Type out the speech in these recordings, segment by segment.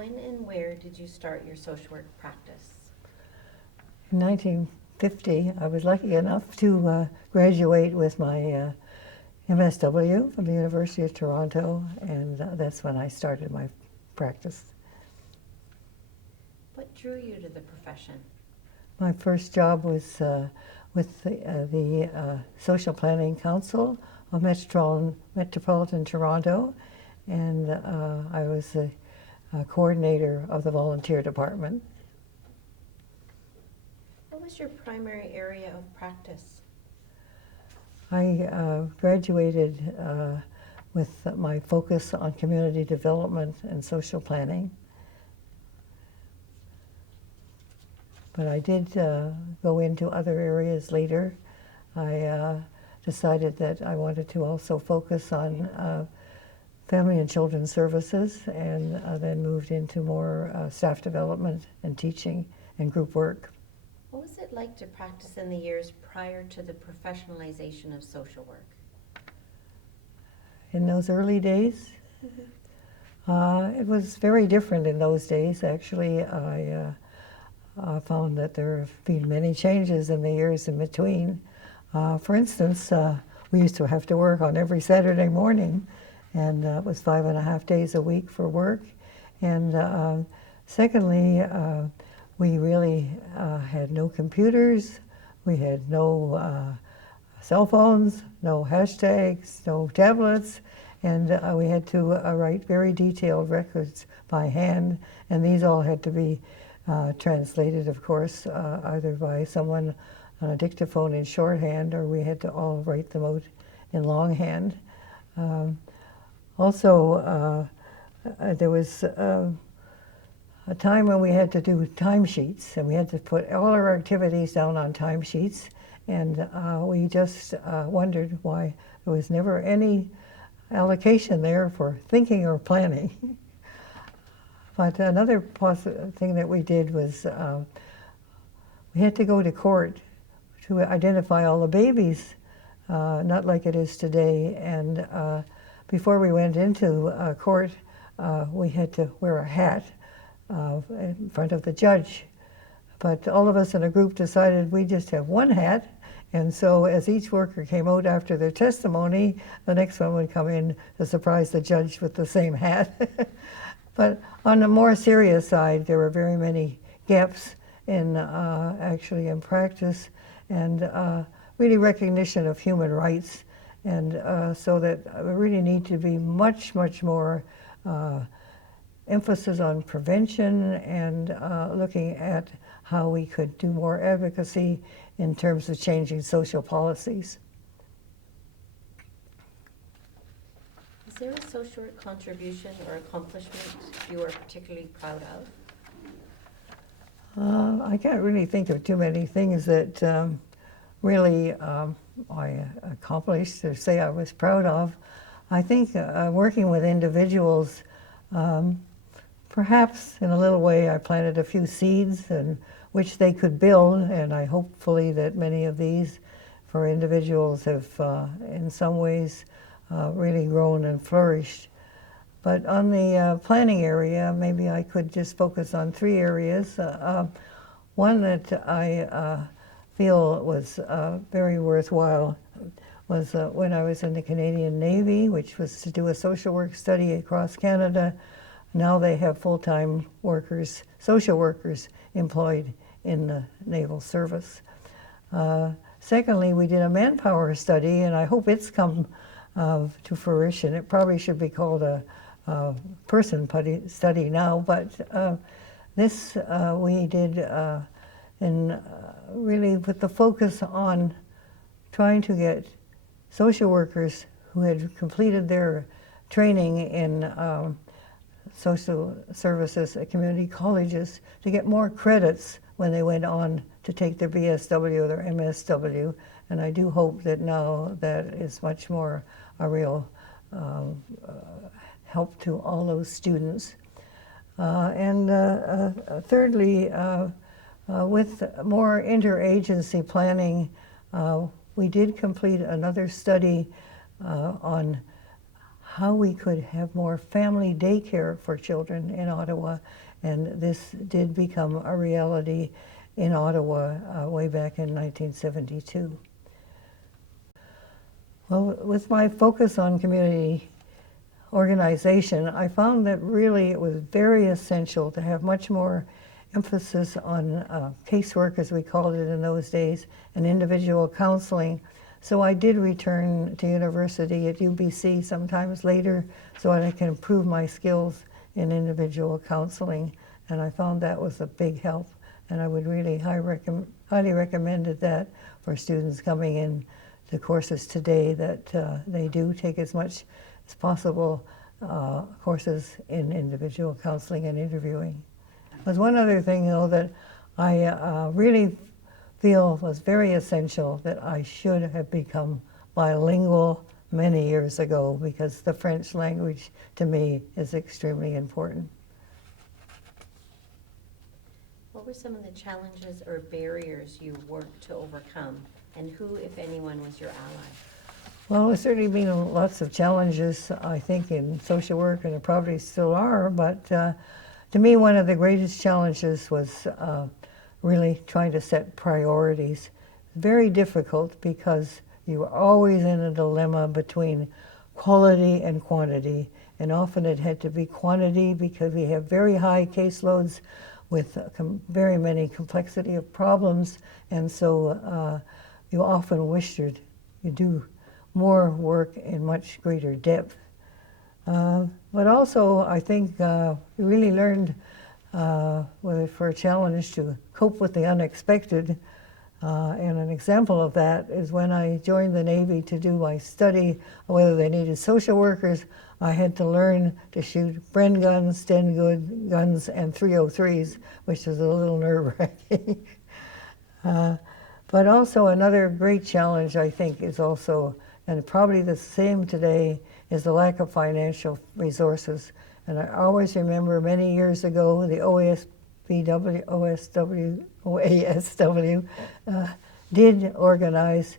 When and where did you start your social work practice? In 1950, I was lucky enough to graduate with my MSW from the University of Toronto, and that's when I started my practice. What drew you to the profession? My first job was with the Social Planning Council of Metropolitan Toronto, and I was the coordinator of the volunteer department. What was your primary area of practice? I graduated with my focus on community development and social planning. But I did go into other areas later. I decided that I wanted to also focus on family and children's services, and then moved into more staff development and teaching and group work. What was it like to practice in the years prior to the professionalization of social work? In those early days, it was very different in those days. Actually, I found that there have been many changes in the years in between. For instance, we used to have to work on every Saturday morning, and it was 5.5 days a week for work. And secondly, we really had no computers, we had no cell phones, no hashtags, no tablets, and we had to write very detailed records by hand, and these all had to be translated, of course, either by someone on a dictaphone in shorthand, or we had to all write them out in longhand. Also, there was a time when we had to do timesheets, and we had to put all our activities down on timesheets, and we just wondered why there was never any allocation there for thinking or planning. But another thing that we did was we had to go to court to identify all the babies, not like it is today. And before we went into court, we had to wear a hat in front of the judge. But all of us in a group decided we just have one hat, and so as each worker came out after their testimony, the next one would come in to surprise the judge with the same hat. But on the more serious side, there were very many gaps in actually in practice, and really recognition of human rights, and so that we really need to be much, much more emphasis on prevention and looking at how we could do more advocacy in terms of changing social policies. Is there a social work contribution or accomplishment you are particularly proud of? I can't really think of too many things that really I accomplished or say I was proud of. I think working with individuals, perhaps in a little way I planted a few seeds and which they could build, and I hopefully that many of these for individuals have in some ways really grown and flourished. But on the planning area, maybe I could just focus on 3 areas. One that I feel was very worthwhile was when I was in the Canadian Navy, which was to do a social work study across Canada. Now they have full-time workers, social workers, employed in the naval service. Secondly, we did a manpower study, and I hope it's come to fruition. It probably should be called a person study now, but this we did in really with the focus on trying to get social workers who had completed their training in social services at community colleges to get more credits when they went on to take their BSW or their MSW, and I do hope that now that is much more a real help to all those students. And thirdly, with more interagency planning, we did complete another study on how we could have more family daycare for children in Ottawa, and this did become a reality in Ottawa way back in 1972. Well, with my focus on community organization, I found that really it was very essential to have much more emphasis on casework, as we called it in those days, and individual counseling. So I did return to university at UBC sometimes later so that I can improve my skills in individual counseling, and I found that was a big help, and I would really highly recommend that for students coming in to courses today, that they do take as much as possible courses in individual counseling and interviewing. There's one other thing, though, that I really feel was very essential, that I should have become bilingual many years ago, because the French language to me is extremely important. What were some of the challenges or barriers you worked to overcome, and who, if anyone, was your ally? Well, there's certainly been lots of challenges, I think, in social work, and there probably still are, but to me, one of the greatest challenges was really trying to set priorities. Very difficult, because you were always in a dilemma between quality and quantity, and often it had to be quantity because we have very high caseloads with very many complexity of problems, and so you often wished you do more work in much greater depth. But also, I think we really learned for a challenge to cope with the unexpected. And an example of that is when I joined the Navy to do my study on whether they needed social workers, I had to learn to shoot Bren guns, Sten guns, and 303s, which was a little nerve-wracking. But also another great challenge, I think, is also, and probably the same today, is the lack of financial resources. And I always remember many years ago, the OASW did organize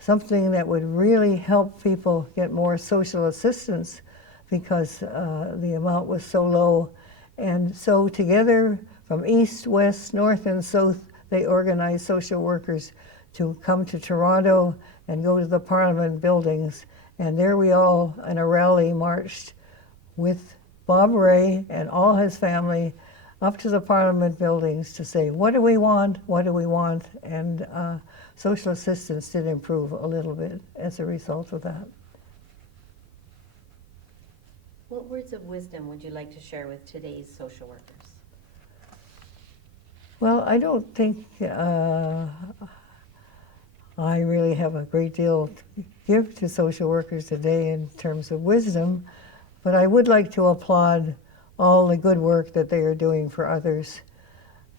something that would really help people get more social assistance, because the amount was so low. And so together, from east, west, north, and south, they organized social workers to come to Toronto and go to the Parliament buildings. And there we all, in a rally, marched with Bob Ray and all his family up to the Parliament buildings to say, what do we want, what do we want? And social assistance did improve a little bit as a result of that. What words of wisdom would you like to share with today's social workers? Well, I don't think I really have a great deal to give to social workers today in terms of wisdom, but I would like to applaud all the good work that they are doing for others,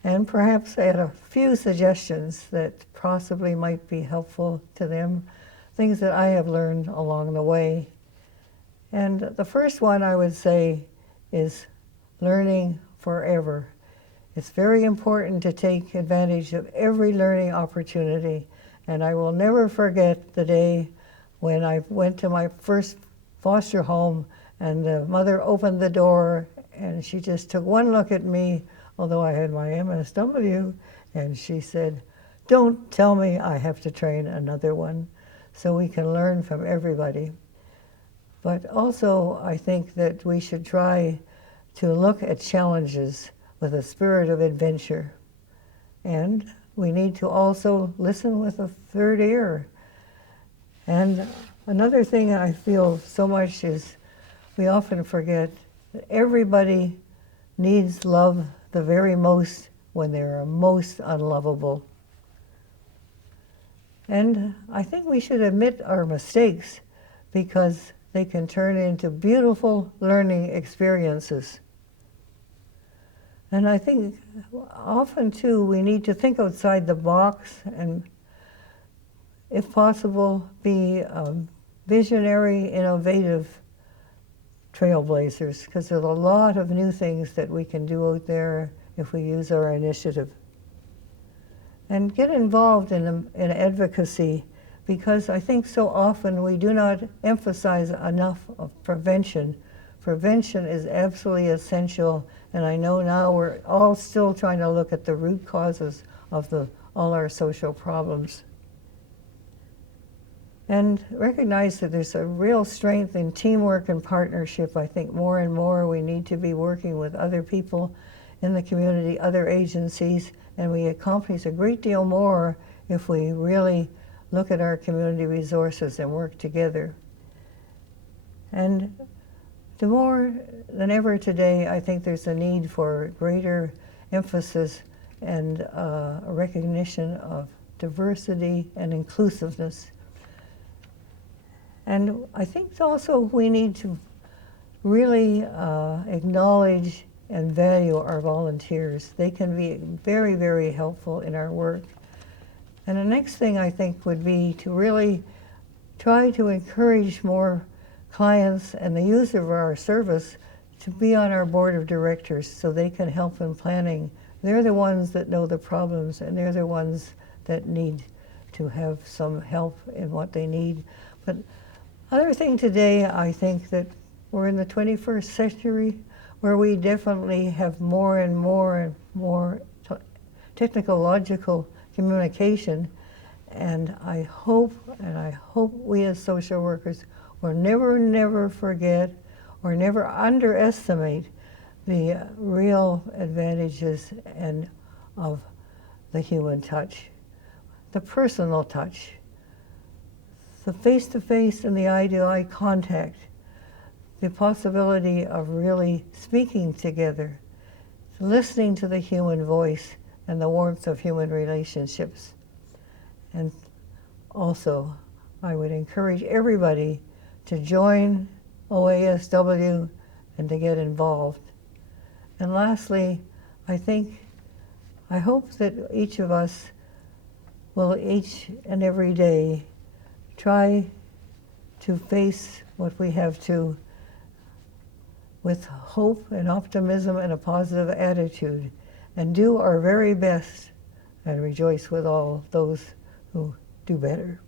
and perhaps add a few suggestions that possibly might be helpful to them, things that I have learned along the way. And the first one I would say is learning forever. It's very important to take advantage of every learning opportunity, and I will never forget the day when I went to my first foster home and the mother opened the door and she just took one look at me, although I had my MSW, and she said, "Don't tell me I have to train another one." So we can learn from everybody. But also, I think that we should try to look at challenges with a spirit of adventure. And we need to also listen with a third ear. And another thing I feel so much is we often forget that everybody needs love the very most when they are most unlovable. And I think we should admit our mistakes, because they can turn into beautiful learning experiences. And I think often, too, we need to think outside the box and, if possible, be visionary, innovative trailblazers, because there's a lot of new things that we can do out there if we use our initiative. And get involved in advocacy, because I think so often we do not emphasize enough of prevention. Prevention is absolutely essential, and I know now we're all still trying to look at the root causes of all our social problems. And recognize that there's a real strength in teamwork and partnership. I think more and more we need to be working with other people in the community, other agencies, and we accomplish a great deal more if we really look at our community resources and work together. And the more than ever today, I think there's a need for greater emphasis and a recognition of diversity and inclusiveness. And I think also we need to really acknowledge and value our volunteers. They can be very, very helpful in our work. And the next thing I think would be to really try to encourage more clients and the user of our service to be on our board of directors so they can help in planning. They're the ones that know the problems, and they're the ones that need to have some help in what they need. But other thing today, I think that we're in the 21st century where we definitely have more and more technological communication, and I hope we as social workers will never forget or never underestimate the real advantages of the human touch, the personal touch, the face-to-face and the eye-to-eye contact, the possibility of really speaking together, listening to the human voice and the warmth of human relationships. And also, I would encourage everybody to join OASW and to get involved. And lastly, I hope that each of us will each and every day try to face what we have to with hope and optimism and a positive attitude, and do our very best and rejoice with all those who do better.